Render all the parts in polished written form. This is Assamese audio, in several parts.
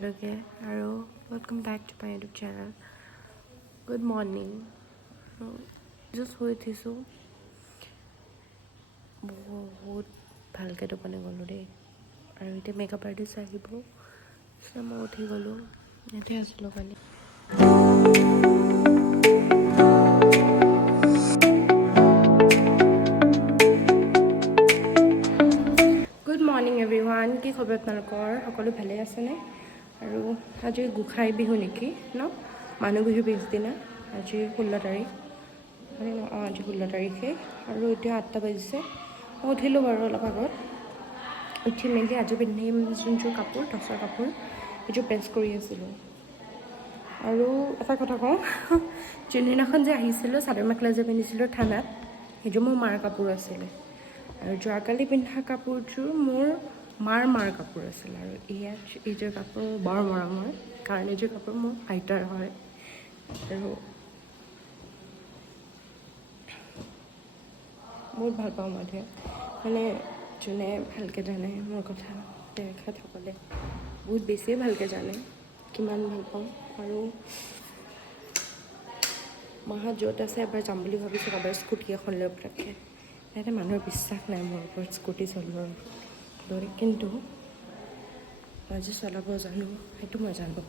সকলোকে আৰু welcome back to my YouTube channel. Good morning. Just শুই উঠিছোঁ, বহুত ভালকৈ টোপনি গ'লোঁ দেই। আৰু এতিয়া মেকআপ আৰ্টিষ্ট আহিব, মই উঠি গ'লোঁ, ইয়াতে আছিলোঁ কালি। গুড মৰ্ণিং এভৰিৱান, কি খবৰ আপোনালোকৰ? সকলো ভালে আছেনে? আৰু আজি গোঁসাই বিহু নেকি ন? মানুহ বিহুৰ পিছদিনা, আজি 16 তাৰিখ মানে আজি 16 তাৰিখে। আৰু এতিয়া 8টা বাজিছে। মই উঠিলোঁ বাৰু অলপ আগত, উঠি মেলি আজি পিন্ধিম যোনযোৰ কাপোৰ, টচৰ কাপোৰ, সেইযোৰ প্ৰেছ কৰি আছিলোঁ। আৰু এটা কথা কওঁ, যোনদিনাখন যে আহিছিলোঁ চাদৰ মেখেলা যে পিন্ধিছিলোঁ থানাত, সেইযোৰ মোৰ মাৰ কাপোৰ আছিলে। আৰু যোৱাকালি পিন্ধা কাপোৰযোৰ মোৰ মাৰ কাপোৰ আছিল। আৰু এইযোৰ কাপোৰ বৰ মৰমৰ, কাৰণ এইযোৰ কাপোৰ মোৰ আইতাৰ হয়। আৰু বহুত ভাল পাওঁ মই মানে যোনে ভালকৈ জানে মোৰ কথা, তেখেতসকলে বহুত বেছিয়ে ভালকৈ জানে কিমান ভাল পাওঁ। আৰু মাহঁত য'ত আছে এবাৰ যাম বুলি ভাবিছোঁ, এবাৰ স্কুটি এখন লৈ পঠাকৈ। ইয়াতে মানুহৰ বিশ্বাস নাই মোৰ ওপৰত স্কুটি চলোৱাৰ লৈ, কিন্তু মই যে চলাব জানো সেইটো মই জানো।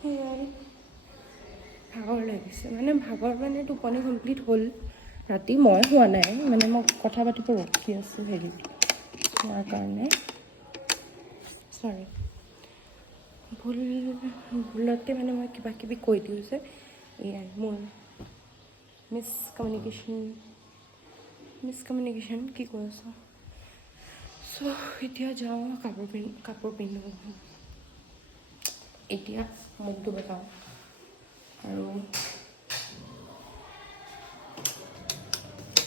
সেয়াই, ভাগৰ লাগিছে, মানে টোপনি কমপ্লিট হ'ল। ৰাতি মই হোৱা নাই, মানে মই কথা পাতিব ৰখি আছোঁ হেৰি হোৱাৰ কাৰণে। চৰি, ভুলতে মানে মই কিবা কিবি কৈ দিওঁ যে, এয়াই মোৰ মিছকমিউনিকেশ্যন কি কৈ আছোঁ। চ' এতিয়া যাওঁ, কাপোৰ পিন্ধো, এতিয়া মুখটো বনাওঁ আৰু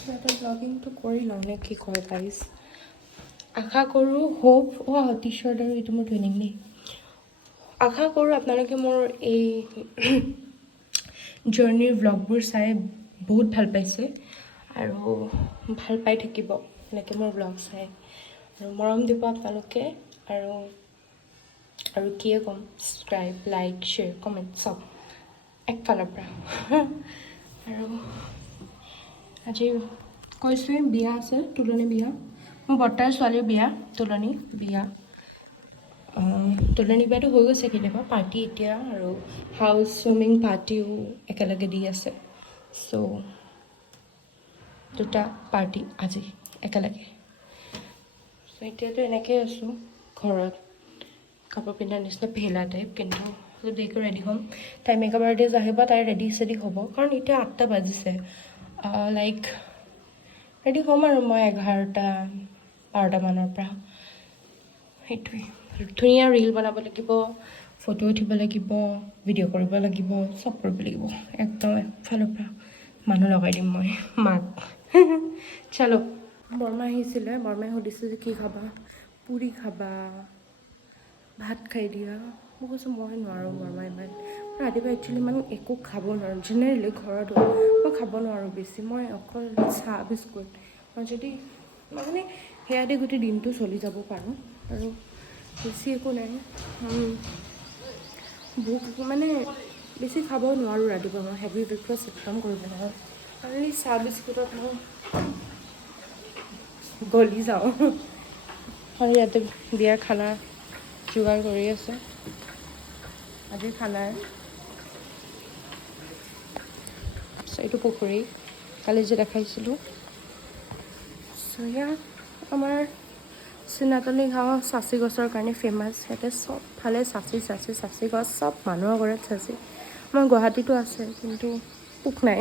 ইয়াতে ব্লগিংটো কৰি লওঁ নে কি কয় গাইজ। আশা কৰোঁ টি চাৰ্ট আৰু এইটো মোৰ টুইনিং দেই। আশা কৰোঁ আপোনালোকে মোৰ এই জাৰ্ণিৰ ভ্লগবোৰ চাই বহুত ভাল পাইছে আৰু ভাল পাই থাকিব এনেকৈ মোৰ ভ্লগ চাই, আৰু মৰম দিব আপোনালোকে। আৰু কিয়ে ক'ম, ছাবস্ক্ৰাইব, লাইক, শ্বেয়াৰ, কমেণ্ট চব একফালৰ পৰা। আৰু আজি কৈছোঁৱেই বিয়া আছে, তোলনি বিয়া, মোৰ বৰ্তাৰ ছোৱালীৰ বিয়া, তোলনি বিয়া। তোলনি বিয়াটো হৈ গৈছে কেতিয়াবা, পাৰ্টি এতিয়া, আৰু হাউচ ৱাৰ্মিং পাৰ্টিও একেলগে দি আছে। চ' দুটা পাৰ্টি আজি একেলগে। চ' এতিয়াতো এনেকৈ আছোঁ ঘৰত, কাপোৰ পিন্ধাৰ নিচিনা ভেলা টাইপ, কিন্তু অলপ দেৰিকৈ ৰেডি হ'ম। তাই মেকআপ আৰ্টিষ্ট আহিব, তাই ৰেডি চেডি হ'ব, কাৰণ এতিয়া 8টা বাজিছে। ৰেডি হ'ম আৰু মই 11-12 মানৰ পৰা। সেইটোৱে, ধুনীয়া ৰীল বনাব লাগিব, ফটো উঠিব লাগিব, ভিডিঅ' কৰিব লাগিব, চব কৰিব লাগিব। একদম এফালৰ পৰা মানুহ লগাই দিম মই মাক। চলো, বৰমা আহিছিলে, বৰমাই সুধিছে যে কি খাবা, পুৰি খাবা, ভাত খাই দিয়া। মই কৈছোঁ মই নোৱাৰোঁ বৰমা, ইমান ৰাতিপুৱা একচুৱেলি ইমান একো খাব নোৱাৰোঁ, জেনেৰেলি ঘৰত মই খাব নোৱাৰোঁ বেছি। মই অকল চাহ বিস্কুট, মই মানে সেয়া দি গোটেই দিনটো চলি যাব পাৰোঁ, আৰু বেছি একো নাই। ভোক মানে বেছি খাব নোৱাৰোঁ ৰাতিপুৱা, মই হেভি ব্ৰেকফাষ্ট একদম কৰিব নোৱাৰোঁ। আৰু এই চাহ বিস্কুটত মই গলি যাওঁ। আৰু ইয়াতে বিয়াৰ খানা যোগাৰ কৰি আছে, আজিৰ খানাৰ। এইটো পুখুৰী, কালি যে দেখাইছিলোঁ। চ' আমাৰ চিনাতলি গাঁও চাচি গছৰ কাৰণে ফেমাছ। ইয়াতে চবফালে চাচি গছ, চব মানুহৰ ঘৰত চাচি। আমাৰ গুৱাহাটীতো আছে, কিন্তু পোক নাই।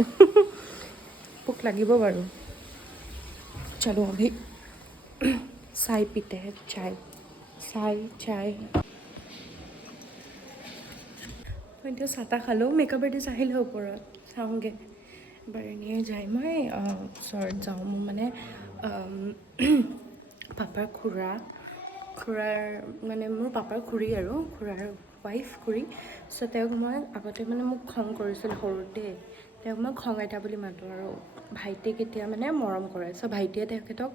পোক লাগিব বাৰু। চলো অভি চাই পিতে हैं চাই। এতিয়া চাহ তাহ খালোঁ, মেকআপ আৰ্টিষ্ট আহিলে ওপৰত, চাওঁগৈ এবাৰ এনেই যায়। মই ওচৰত যাওঁ, মোৰ মানে পাপাৰ খুৰাৰ মানে মোৰ পাপাৰ খুৰী আৰু খুৰাৰ ৱাইফ খুৰী। চ' তেওঁক মই আগতে মানে মোক খং কৰিছিল সৰুতে, তেওঁক মই খং আইতা বুলি মাতোঁ, আৰু ভাইটিক এতিয়া মানে মৰম কৰে। চ' ভাইটিয়ে তেখেতক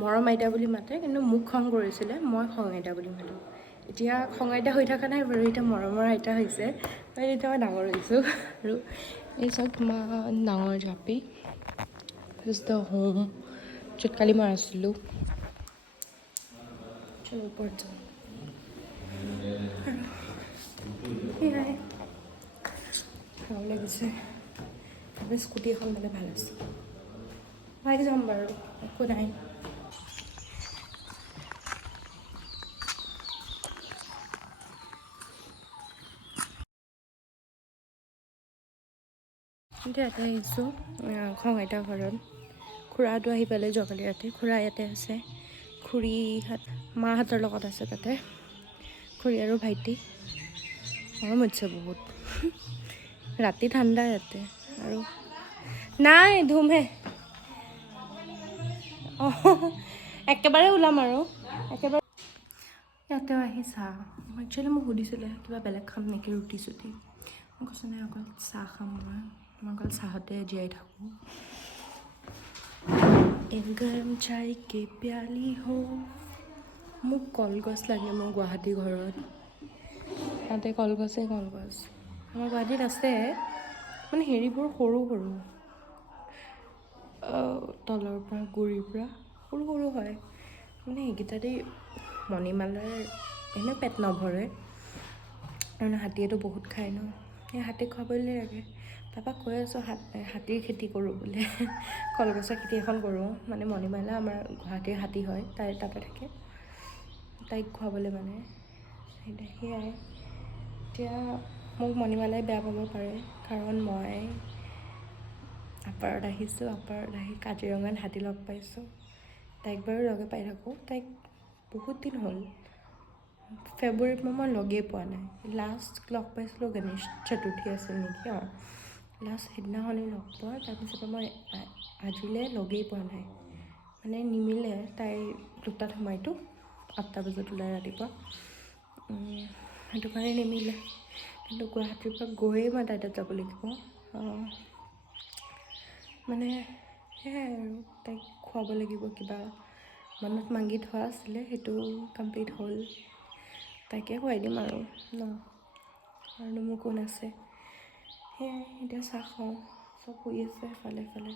মৰম আইতা বুলি মাতে, কিন্তু মোক খং কৰিছিলে, মই খং আইতা বুলি মাতোঁ। এতিয়া খং আইতা হৈ থকা নাই বাৰু, এতিয়া মৰমৰ আইতা হৈছে, এতিয়া মই ডাঙৰ হৈছোঁ। আৰু এই চাওক কিমান ডাঙৰ জাপি, ইজ দ্য হোম য'ত কালি মই আছিলোঁ। ওপৰত যাওঁ সেয়াই ভাল লাগিছে। তাৰপৰা স্কুটি এখন পালে ভাল আছে, পাই যাম বাৰু, একো নাই। এতিয়া ইয়াতে আহিছোঁ খং আইতাৰ ঘৰত। খুৰাটো আহি পালে যোৱাকালি ৰাতি, খুৰা ইয়াতে আছে, খুৰীহঁত মাহঁতৰ লগত আছে তাতে, খুৰী আৰু ভাইটি। মৰম হৈছে বহুত। ৰাতি ঠাণ্ডা ইয়াতে, আৰু নাই ধুমহে। অঁ একেবাৰে ওলাম আৰু একেবাৰে ইয়াতে আহি চাহ। একচুৱেলি মোক সুধিছিলে কিবা বেলেগ খাম নেকি, ৰুটি চুটি। মই কৈছোঁ নাই, অকল চাহ খাম মই অকল চাহতে জীয়াই থাকোঁ। গৰম চাই কে প্যালি হো। মোক কলগছ লাগে মোৰ গুৱাহাটী ঘৰত। তাতে কলগছেই কলগছ। আমাৰ গুৱাহাটীত আছে মানে হেৰিবোৰ সৰু সৰু, তলৰ পৰা গুৰিৰ পৰা সৰু সৰু হয়, মানে সেইকেইটাতেই মণিমালাৰ এনেও পেট নভৰে। আৰু হাতীয়েতো বহুত খায় ন, সেই হাতীক খুৱাবলৈ লাগে। পাপাক কৈ আছোঁ হাতীৰ খেতি কৰোঁ বোলে, কলগছৰ খেতি এখন কৰোঁ। মানে মণিমালা আমাৰ গুৱাহাটীৰ হাতী হয়, তাই তাতে থাকে, তাইক খুৱাবলৈ মানে। সেয়াই এতিয়া মোক মণিমালাই বেয়া পাব পাৰে, কাৰণ মই আপাৰত আহিছোঁ, আপাৰত আহি কাজিৰঙাত হাতী লগ পাইছোঁ। তাইক বাৰু লগে পাই থাকোঁ, তাইক বহুত দিন হ'ল, ফেব্ৰুৱাৰীত মই লগেই পোৱা নাই। লাষ্ট লগ পাইছিলোঁ গণেশ চতুৰ্থী আছিল নেকি, লাষ্ট সিদিনাখনেই লগ পোৱা। তাৰপিছতে মই আজিলৈ লগেই পোৱা নাই, মানে নিমিলে। তাই 2টাত সোমাইতো, 8টা বজাত ওলাই ৰাতিপুৱা, সেইটো কাৰণে নিমিলে। কিন্তু গুৱাহাটীৰ পৰা গৈয়ে মই তাই তাত যাব লাগিব। মানে সেয়াই আৰু তাইক খুৱাব লাগিব। কিবা মনত মাগি থোৱা আছিলে, সেইটো কমপ্লিট হ'ল, তাইকে খুৱাই দিম আৰু ন, আৰু মোৰ কোন আছে। সেয়াই এতিয়া চাহ খাওঁ। চব শুই আছে ফালে ফালে,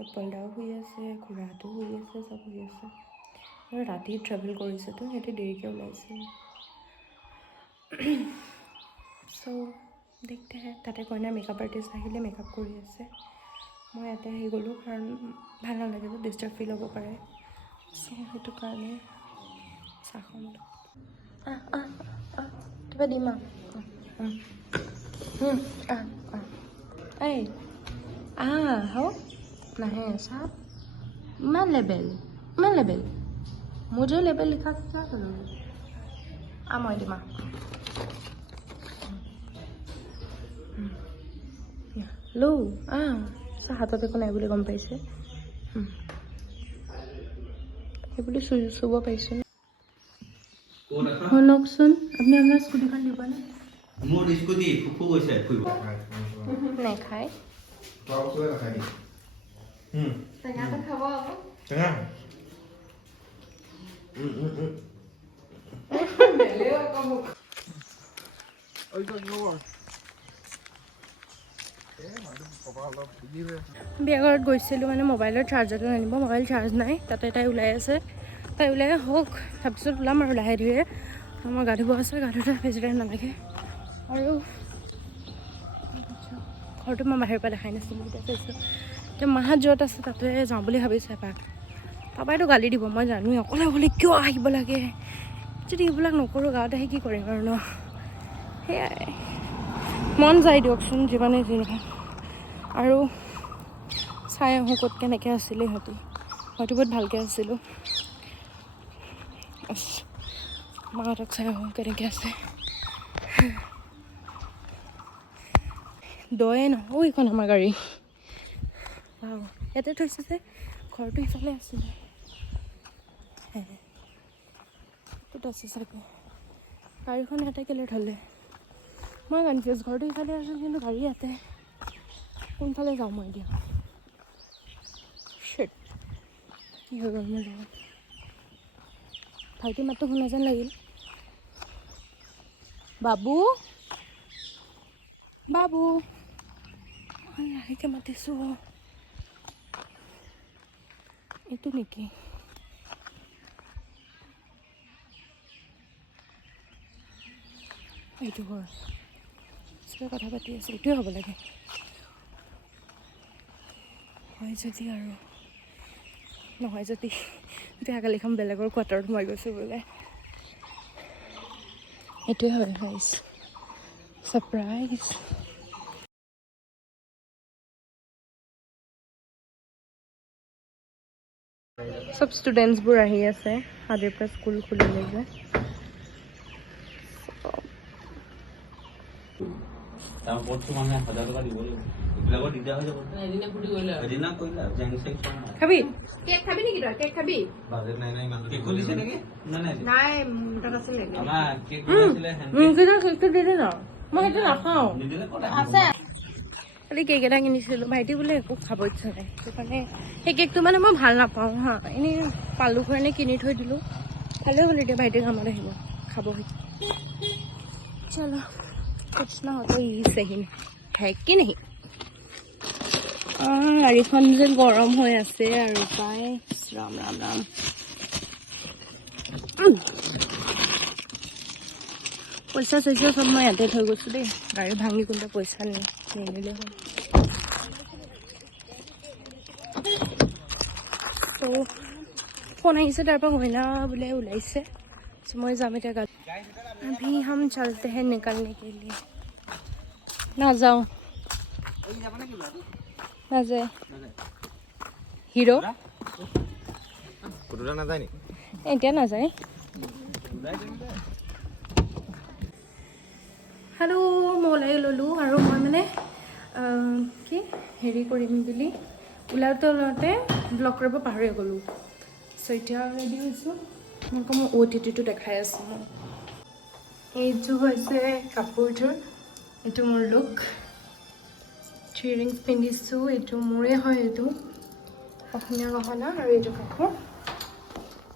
উৎপলদাও শুই আছে, খুৰাটো শুই আছে, চব শুই আছে। আৰু ৰাতি ট্ৰেভেল কৰিছেতো, সিহঁতে দেৰিকৈ ওলাইছে। চ' দেখতে হে, তাতে কইনাৰ মেকআপ আৰ্টিষ্ট আহিলে, মেকআপ কৰি আছে। মই ইয়াতে আহি গ'লোঁ, কাৰণ ভাল নালাগে যে, ডিষ্টাৰ্ব ফিল হ'ব পাৰে। চ' সেইটো কাৰণে চাহ খাওঁ। কিবা দিম এই हो नहीं ऐसा, मैं लेबल मुझे लेबल लिखा के क्या करूँगी। मैं दिमा লো চাহ হাতত একো নাই বুলি গম পাইছে, সেইবুলি চুব পাইছোঁ। শুনকচোন, আপুনি আপোনাৰ স্কুটিখন দিবনে? মোৰ স্কুটি ফুফু গৈছে ফুৰিব। নেখায়। টেঙাটো খাব আকৌ। টেঙা বিয়াঘৰত গৈছিলোঁ মানে মোবাইলৰ চাৰ্জাৰটো আনিব, মোবাইল চাৰ্জ নাই। তাতে তাই ওলাই আছে, তাই ওলাই হওক, তাৰপিছত ওলাম আৰু লাহে ধীৰে। মই গা ধুব আছে, গা ধুতে বেছি টাইম নালাগে। আৰু ঘৰটো মই বাহিৰৰ পৰা দেখাই নাছিলোঁ, এতিয়া চাইছোঁ। এতিয়া মাহঁত য'ত আছে তাতে যাওঁ বুলি ভাবিছোঁ এপাক। পাপাইতো গালি দিব, মই জানোৱেই, অকলে অকলে কিয় আহিব লাগে। যদি এইবিলাক নকৰোঁ গাঁৱত আহি কি কৰিম আৰু ন। সেয়াই মন যায় দিয়কচোন, যিমানে যি নহওক। আৰু চাই আহোঁ ক'ত কেনেকৈ আছিলে সিহঁতি, হয়তো বহুত ভালকৈ আছিলোঁ। মাহঁতক চাই আহোঁ কেনেকৈ আছে। দয়ে নহয় এইখন আমাৰ গাড়ী, ইয়াতে থৈছে যে, ঘৰটো ইফালে আছিলে, ক'ত আছে চাগে গাড়ীখন, ইয়াতে কেলৈ থ'লে মই কনফিউজ। ঘৰটো ইফালে আছিল কিন্তু গাড়ী ইয়াতে, কোনফালে যাওঁ মই এতিয়া। কি হৈ গ'ল মোৰ লগত ভাইটি মাতটো শুনা যেন লাগিল বাবু বাবু লাহেকৈ মাতিছোঁ এইটো নেকি এইটো ঘৰ চবে কথা পাতি আছে এইটোৱে হ'ব লাগে হয় যদি আৰু নহয় যদি এতিয়া কালিখন বেলেগৰ কোৱাৰ্টাৰত সোমাই গৈছোঁ বোলে এইটোৱে হয় গাইছ ছাৰপ্ৰাইজ চব ষ্টুডেণ্টছবোৰ আহি আছে আজিৰ পৰা স্কুল খুলিলে যে খাবি কেক খাবি নেকি তই কেক খাবি কেকটো দিলে ন মই সেইটো নাখাওঁ খালি কেক এটা কিনিছিলোঁ ভাইটি বোলে একো খাব ইচ্ছা নাই সেইকাৰণে সেই কেকটো মানে মই ভাল নাপাওঁ হা এনেই পালোঁ কাৰণে কিনি থৈ দিলোঁ ভালেই হ'ল এতিয়া ভাইটি কামত আহিব খাবহি চলো कुछ ना हो तो यही सही है कि नहीं গাড়ীখন যে গৰম হৈ আছে আৰু পাই ৰাম ৰাম ৰাম পইচা চইচা চব মই ইয়াতে থৈ গৈছোঁ দেই গাড়ী ভাঙি কোনটা পইচা নিনিলে হ'ল তো ফোন আহিছে তাৰ পৰা মইনা বোলে ওলাইছে মই যাম এতিয়া গাড়ী अभी हम चलते हैं निकलने के लिए ना जाओ ना जाए हिरो ना जाए এতিয়া না যায় हेलो মই ওলাই ললো আৰু মই মানে কি হেৰি কৰিম বুলি ওলাওতে ব্লক কৰিব পাহৰি গ'লো সো এতিয়া ৰেডি হৈছোঁ মই কম OTT দেখাই আছোঁ মই এইটো হৈছে কাপোৰটোৰ এইটো মোৰ লুক 3 ৰিংছ পিন্ধিছোঁ এইটো মোৰে হয় এইটো অসমীয়া গহনা আৰু এইটো কাপোৰ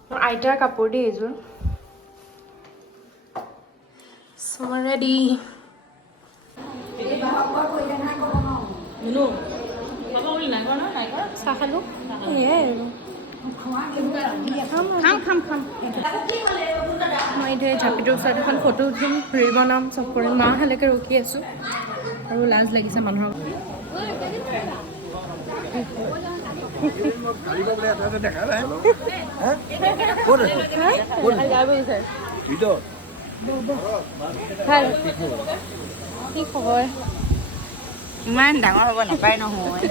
মোৰ আইতাৰ কাপোৰ দেই এইযোৰ চ' ৰেডি চাহ খালোঁ এয়াই আৰু খাম মই এতিয়া ঝাপিটোৰ ওচৰত এখন ফটো উঠিম ৰীল বনাম চব কৰিম মাহালৈকে ৰখি আছোঁ আৰু লাজ লাগিছে মানুহৰ কি খবৰ ইমান ডাঙৰ হ'ব নাপায় নহয়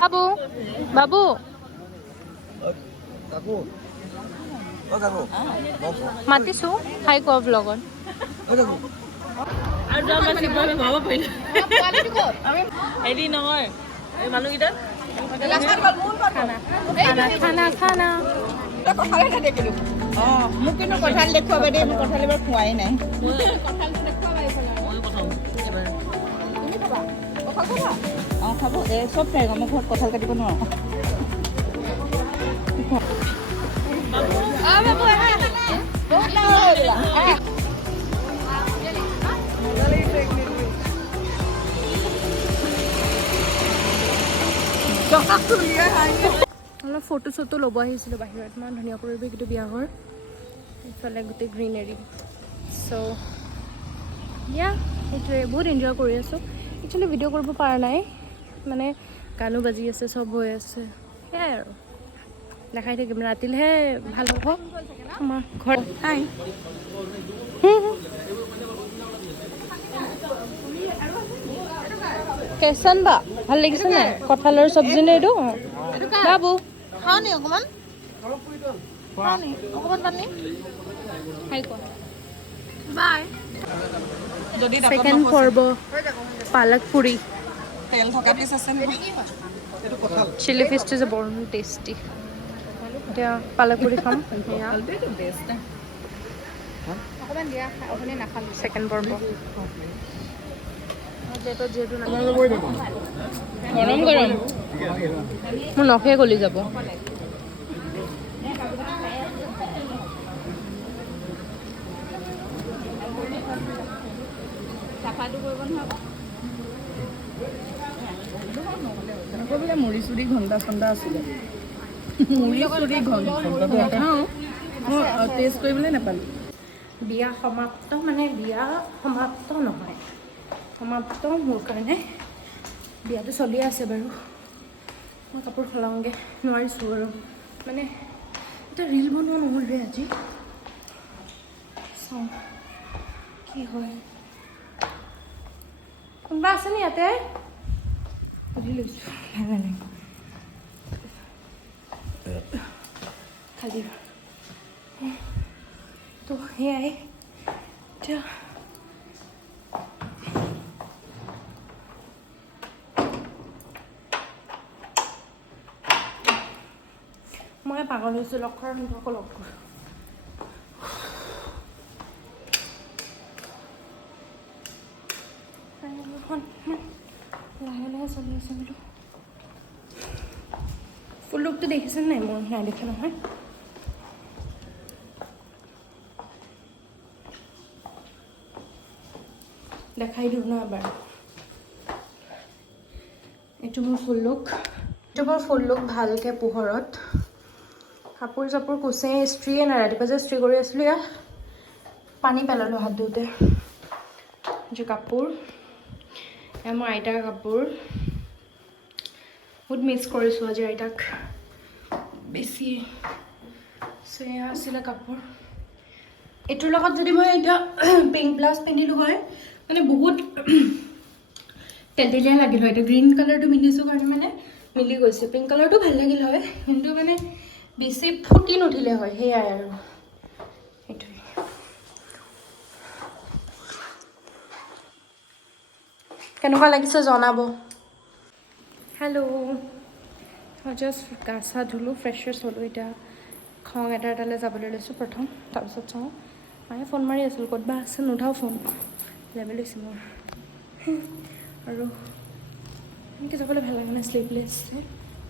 বাবু বাবু মাতিছোঁ খাই কোৱা ব্লগত হেৰি নহয় এই মানুহকেইটা খানা খানা মোক কিন্তু কঁঠাল দেখুৱাবা দেই মই কঁঠাল এবাৰ খোৱাই নাই অঁ খাব এই চব খাই মই ঘৰত কঁঠাল কাটিব নোৱাৰোঁ অলপ ফটো চটো ল'ব আহিছিলোঁ বাহিৰত ইমান ধুনীয়া পৰিৱেশ এইটো বিয়াঘৰ এইফালে গোটেই গ্ৰীনেৰী চ' ইয়া সেইটোৱে বহুত এনজয় কৰি আছোঁ একচুৱেলি ভিডিঅ' কৰিব পৰা নাই মানে গানো বাজি আছে চব হৈ আছে সেয়াই আৰু দেখাই থাকিম ৰাতিলৈহে ভাল হ'ব আমাৰ ঘৰত হাই কেচন বা ভাল লাগিছে নাই কঁঠালৰ চব্জি নে এইটো বাবু খাওঁ নি অকণমান অকণমান পানী খাই কোৱা বাই যদি ছেকেণ্ড পৰ্ব পালক পুৰি তেল থকা পিচ আছে নেকি চিলি ফিছটো যে বৰ টেষ্টি এতিয়া পালক পুৰি খাম ছেকেণ্ড পৰ্ব প্লেটত যিহেতু গৰম গৰম মোৰ নখে গলি যাব চাফাটো কৰিব নহ'ব আকৌ বোলে মুড়ি চুৰি ঘণ্টা চন্দা আছিলে মুড়ি চুৰি ঘণ্টা মই টেষ্ট কৰিবলৈ নাপালোঁ বিয়া সমাপ্ত মানে বিয়া সমাপ্ত নহয় সমাপ্ত মোৰ কাৰণে বিয়াটো চলি আছে বাৰু মই কাপোৰ সলাওঁগৈ নোৱাৰিছোঁ আৰু মানে এটা ৰীল বনোৱা নহ'লগৈ আজি চাওঁ কি হয় কোনোবা আছেনি ইয়াতে সুধি লৈছোঁ ভাল নালাগে খালি তো সেয়াই এতিয়া মই পাগল হৈছোঁ লগ কৰাৰ সিহঁতকো লগ কৰোঁ লাহে লাহে চলি আছে বোলো ফুল লুকটো দেখিছে নাই মোৰ নাই দেখা নহয় দেখাই দিওঁ ন এবাৰ এইটো মোৰ ফুল লুক ভালকৈ পোহৰত কাপোৰ চাপোৰ কুচে ইস্ত্ৰিয়ে নাই ৰাতিপুৱা যে ইস্ত্ৰি কৰি আছিলোঁ ইয়াত পানী পেলালোঁ হাত ধুওঁতে যে কাপোৰ এয়া মোৰ আইতাৰ কাপোৰ বহুত মিছ কৰিছোঁ আজি আইতাক বেছি এয়া আছিলে কাপোৰ এইটোৰ লগত যদি মই এতিয়া পিংক ব্লাউজ পিন্ধিলোঁ হয় মানে বহুত তেলতেলীয়া লাগিল হয় এতিয়া গ্ৰীণ কালাৰটো পিন্ধিছোঁ কাৰণে মানে মিলি গৈছে পিংক কালাৰটো ভাল লাগিল হয় কিন্তু মানে বেছি ফুটি নুঠিলে হয় সেয়াই আৰু সেইটোৱে কেনেকুৱা লাগিছে জনাব হেল্ল' মই জাষ্ট গা চা ধুলোঁ ফ্ৰেছ হ'লোঁ এতিয়া খং এটালৈ যাবলৈ লৈছোঁ প্ৰথম তাৰপিছত চাওঁ মায়ে ফোন মাৰি আছিল ক'তবা আছে নুঠাও ফোন লেবেল লৈছে মোৰ আৰু এনেকৈ যাবলৈ ভাল লাগে নাই শ্লিপলেছ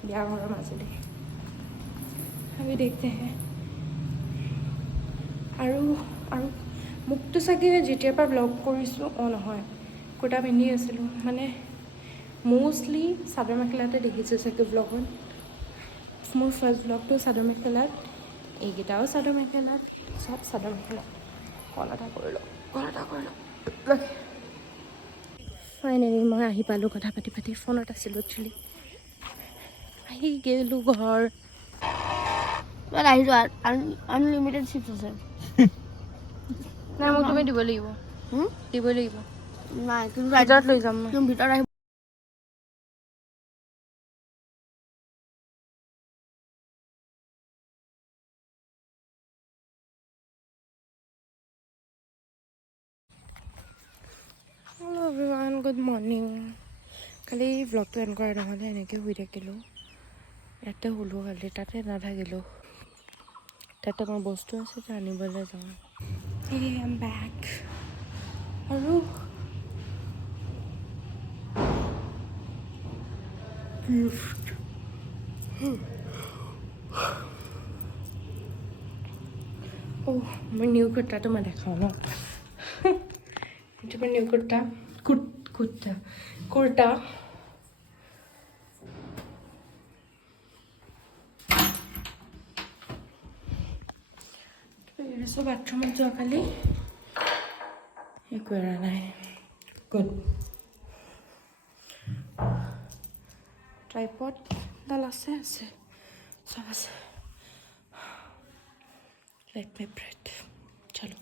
বিয়া ঘৰৰ মাজেদি আমি দেখতে হে আৰু মোকতো চাগে যেতিয়াৰ পৰা ব্লগ কৰিছোঁ নহয় কুৰ্তা পিন্ধি আছিলোঁ মানে মষ্টলি চাদৰ মেখেলাতে দেখিছোঁ চাগে ব্লগত মোৰ ফাৰ্ষ্ট ব্লগটো চাদৰ মেখেলাত এইকেইটাও চাদৰ মেখেলাত চব চাদৰ মেখেলাত কল এটা কৰি লওঁ ফাইনেলি মই আহি পালোঁ কথা পাতি ফোনত আছিলোঁ একচুৱেলি আহি গ'লোঁ ঘৰ আহিছোঁ আনলিমিটেড চিপছ আছে নাই মোক তুমি দিব লাগিব নাই কিন্তু ভিতৰত লৈ যাম মই ভিতৰত আহিব হেল্ল' এভৰিৱান গুড মৰ্ণিং কালি ভ্লগটো এণ্ড কৰা নহ'লে এনেকৈ শুই থাকিলোঁ ইয়াতে শুলোঁ কালি তাতে নাথাকিলোঁ তাতে মোৰ বস্তু আছে যে আনিবলৈ যাওঁ এই এম বেক আৰু মোৰ নিউ কুৰ্তাটো মই দেখাওঁ ন এইটো মোৰ নিউ কুৰ্তা এৰিছোঁ বাথৰুমত যোৱাকালি একো এৰা নাই গুড ট্ৰাইপডডাল আছে চব আছে लेट मी ब्रेथ चलो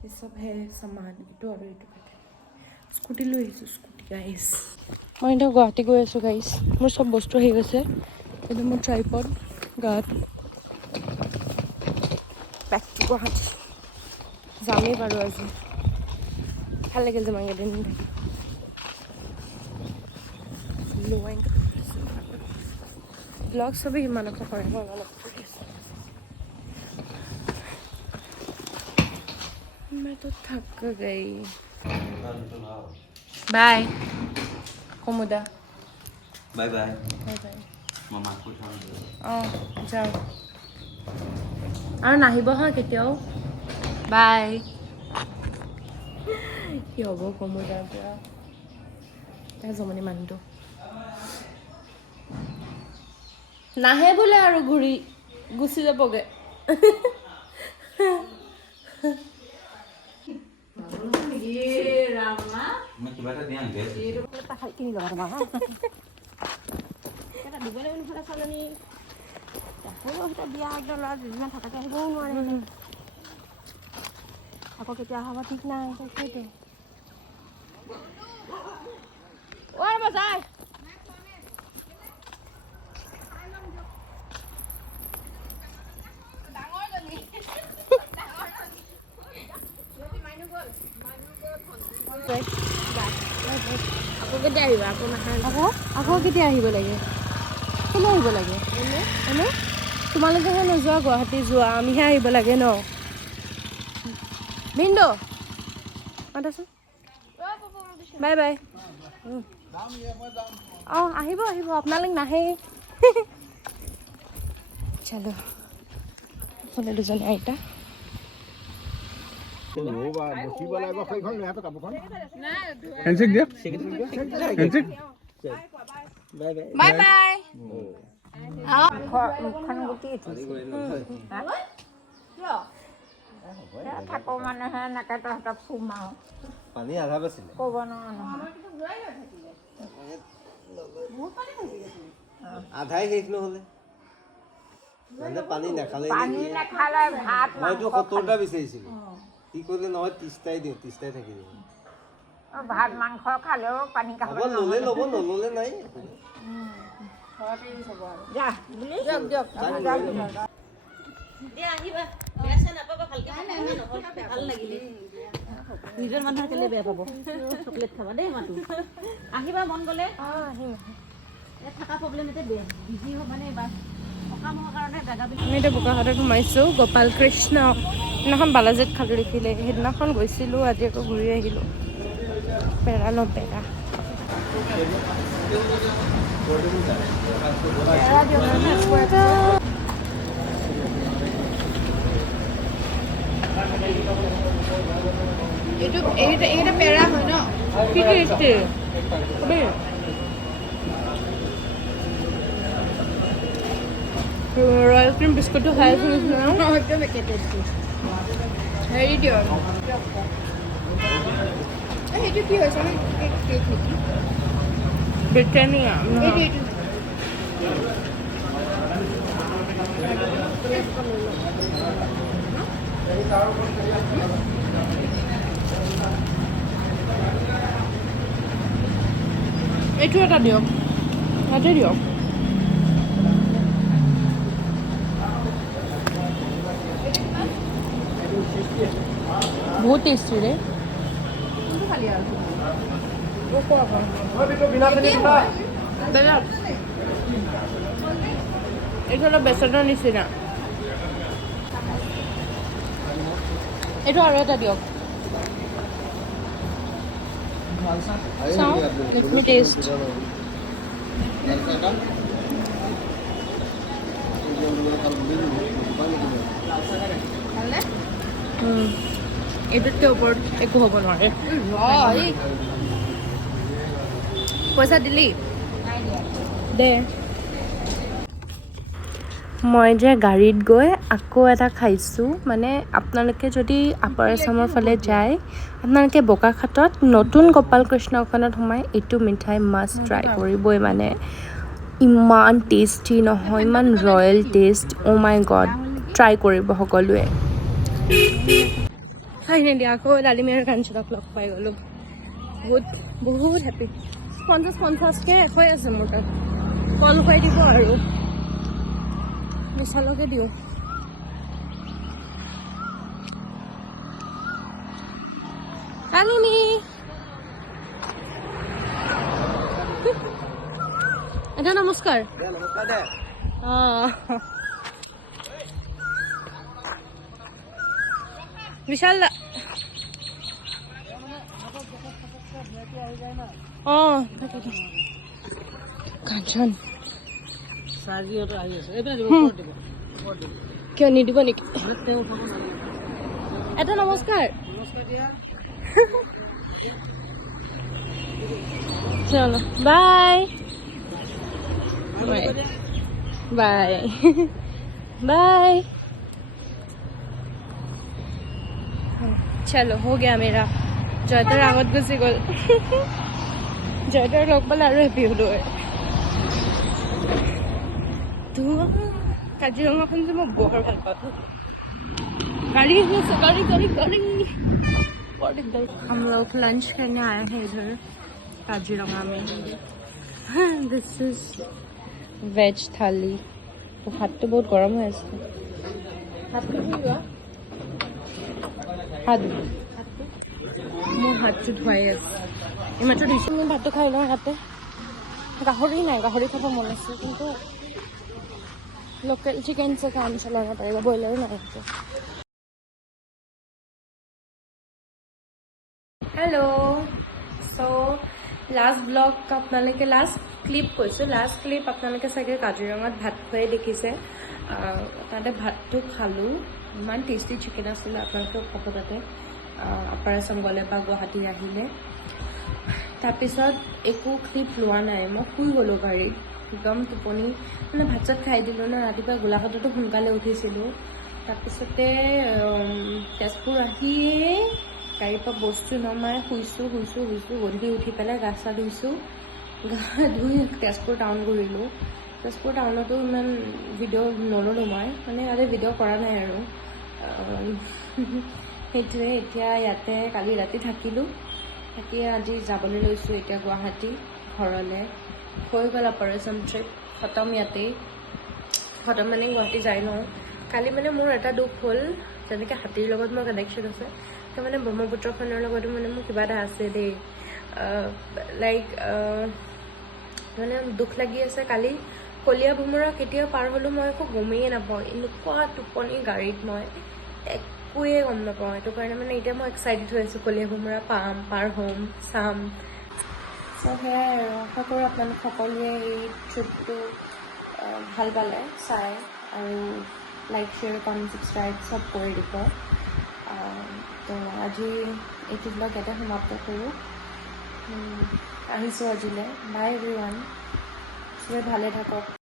ये सब है सामान इटो और इटो स्कूटी লৈ আহিছোঁ স্কুটি গাইজ মই এতিয়া গুৱাহাটী গৈ আছোঁ গাইজ মোৰ চব বস্তু আহি গৈছে এইটো মোৰ ট্ৰাইপড গাত বেক টু গুৱাহাটী যামেই বাৰু আজি ভাল লাগিল যে মই এদিন ব্লগ চবেই ইমানতে কৰে মই অলপ কৰি আছোঁ मैं तो थक गई বাই কমুদা বাই বাই বাই বাই মামাক কৈ থওঁ অঁ যাওঁ আৰু নাহিব হা কেতিয়াও বাই কি হ'ব কমুদাৰ পৰা তাই জমনি মানুহটো নাহে বোলে আৰু ঘূৰি গুচি যাবগৈ মই কিবা এটা দিয়া নেকি আকৌ কেতিয়া হ'ব ঠিক নাই সেইটো আকৌ কেতিয়া আহিব লাগে কেলে আহিব লাগে এনে তোমালোকেহে নোযোৱা গুৱাহাটী যোৱা আমিহে আহিব লাগে ন ভিন্দো মাতাচোন বাই বাই অঁ আহিব আহিব আপোনালোক নাহে চলো ফলে দুজনী আইতা বাই বাই থাকো মানুহে এনেকে তহঁতক সোমাও পানী আধা পাইছিলে ক'ব নহয় আধাই শেষ নহ'লে মানে পানী নাখালে পানী নাখালে ভাত মইতো 70টা বিচাৰিছিলোঁ কি কৰিলে নহয় 30টাই দিওঁ 30টাই থাকি যাব ভাত মাংস খালেও পানী খাব ল'লে ল'ব নল'লে নাই যা বুলি দিয়ক নিজৰ মানুহৰ কেলে বেয়া পাব চকলেট খাবা দেই মাতো আহিবা মন গ'লে ইয়াত থকা প্ৰব্লেম এতিয়া বিজি মানে সকামৰ কাৰণে জেগাবিলাক আমি এতিয়া বোকাখাটত সোমাইছোঁ গোপাল কৃষ্ণ সেইদিনাখন বালাজীত খালোঁ দেখিলে সেইদিনাখন গৈছিলোঁ আজি আকৌ ঘূৰি আহিলোঁ পেৰা ন পেৰা এইটা পেৰা হয় ন কি টেষ্টি ৰয়েল ক্ৰীম বিস্কুটটো খাই আছোঁ হেৰি দিয়ক সেইটো কি হৈছে ব্ৰিটানিয়া এইটো এটা দিয়ক ইয়াতে দিয়ক বহুত টেষ্টি ৰে এইটো অলপ বেচনৰ নিচিনা এইটো আৰু এটা দিয়ক চাওঁ লেটমি টেষ্ট এইটোতকৈ ওপৰত একো হ'ব নোৱাৰে পইচা দিলি দে মই যে গাড়ীত গৈ আকৌ এটা খাইছোঁ মানে আপোনালোকে যদি আপাৰ আছামৰ ফালে যায় আপোনালোকে বোকাখাটত নতুন গোপাল কৃষ্ণখনত সোমাই এইটো মিঠাই মাষ্ট ট্ৰাই কৰিবই মানে ইমান টেষ্টি নহয় ইমান ৰয়েল টেষ্ট অ' মাই গড ট্ৰাই কৰিব সকলোৱে ফাইনেলি আকৌ ডালিমী আৰু কাঞ্চনক লগ পাই গ'লোঁ বহুত হেপী 50-50কৈ এশই আছে মোৰ তাত কল খুৱাই দিব আৰু বিশালকে দিওঁ ডালিমী এটা নমস্কাৰ অঁ বিশাল অঁ তাকেতো কাঞ্চন কিয় নিদিব নেকি এটা নমস্কাৰ চলো বাই बाय बाय बाय चलो हो गया मेरा जयतर आगत गुसी गल जयतर लग पाले और हेपी हलो तो काजिरंगाखन जे मैं बर ভাল पाऊँ गाड़ी गाड़ी गाड़ी गाड़ी हम लोग लंच करने आए हैं इधर काजिरंगा में दिस इज वेज थाली तो हाथ तो बहुत गरम है इसमें हाथ मोर हाथ से धोई इमात्र धुईছোঁ मैं भात खाई लওঁ ইয়াতে গাহৰি নাই গাহৰি খাব মন আছে কিন্তু লোকেল চিকেন से काम चलाना पड़ेगा ब्रॉयलर नहीं है हेलो सो लास्ट ब्लग আপোনালোকে লাষ্ট ক্লিপ কৈছোঁ লাষ্ট ক্লিপ আপোনালোকে চাগে কাজিৰঙাত ভাত খুৱাই দেখিছে তাতে ভাতটো খালোঁ ইমান টেষ্টি চিকেন আছিলে আপোনালোকে ক'ব তাতে আপাৰ আছাম গ'লে বা গুৱাহাটী আহিলে তাৰপিছত একো ক্লিপ লোৱা নাই মই শুই গ'লোঁ গাড়ীত একদম টোপনি মানে ভাত চাত খাই দিলোঁ ন ৰাতিপুৱা গোলাঘাটতো সোনকালে উঠিছিলোঁ তাৰপিছতে তেজপুৰ আহিয়ে গাড়ীৰ পৰা বস্তু নমাই শুইছোঁ গধূলি উঠি পেলাই গা চা ধুইছোঁ গা ধুই তেজপুৰ টাউন ঘূৰিলোঁ তেজপুৰ টাউনতো ইমান ভিডিঅ' নল'লোঁ মই মানে ইয়াতে ভিডিঅ' কৰা নাই আৰু সেইটোৱে এতিয়া ইয়াতে কালি ৰাতি থাকিলোঁ থাকি আজি যাবলৈ লৈছোঁ এতিয়া গুৱাহাটী ঘৰলৈ হৈ গ'ল অপাৰেশ্যন ট্ৰিপ খতম ইয়াতেই খতম মানে গুৱাহাটী যাই লওঁ কালি মানে মোৰ এটা দুখ হ'ল যেনেকৈ হাতীৰ লগত মোৰ কানেকশ্যন আছে তো মানে ব্ৰহ্মপুত্ৰখনৰ লগতো মানে মোৰ কিবা এটা আছে দেই লাইক মানে দুখ লাগি আছে কালি কলীয়া ভোমোৰা কেতিয়া পাৰ হ'লোঁ মই একো গমেই নাপাওঁ এনেকুৱা টোপনি গাড়ীত মই একোৱে গম নাপাওঁ সেইটো কাৰণে মানে এতিয়া মই এক্সাইটেড হৈ আছোঁ কলীয়া ভোমোৰা পাৰ হ'ম চাম চ' সেয়াই আৰু আশা কৰোঁ আপোনালোক সকলোৱে এই ট্ৰিপটো ভাল পালে চাই আৰু লাইক শ্বেয়াৰ কমেণ্ট ছাবস্ক্ৰাইব চব কৰি দিব তো আজি এইটো ব্লগ ইয়াতে সমাপ্ত কৰোঁ আহিছোঁ আজিলৈ বাই এভৰিৱান চবেই ভালে থাকক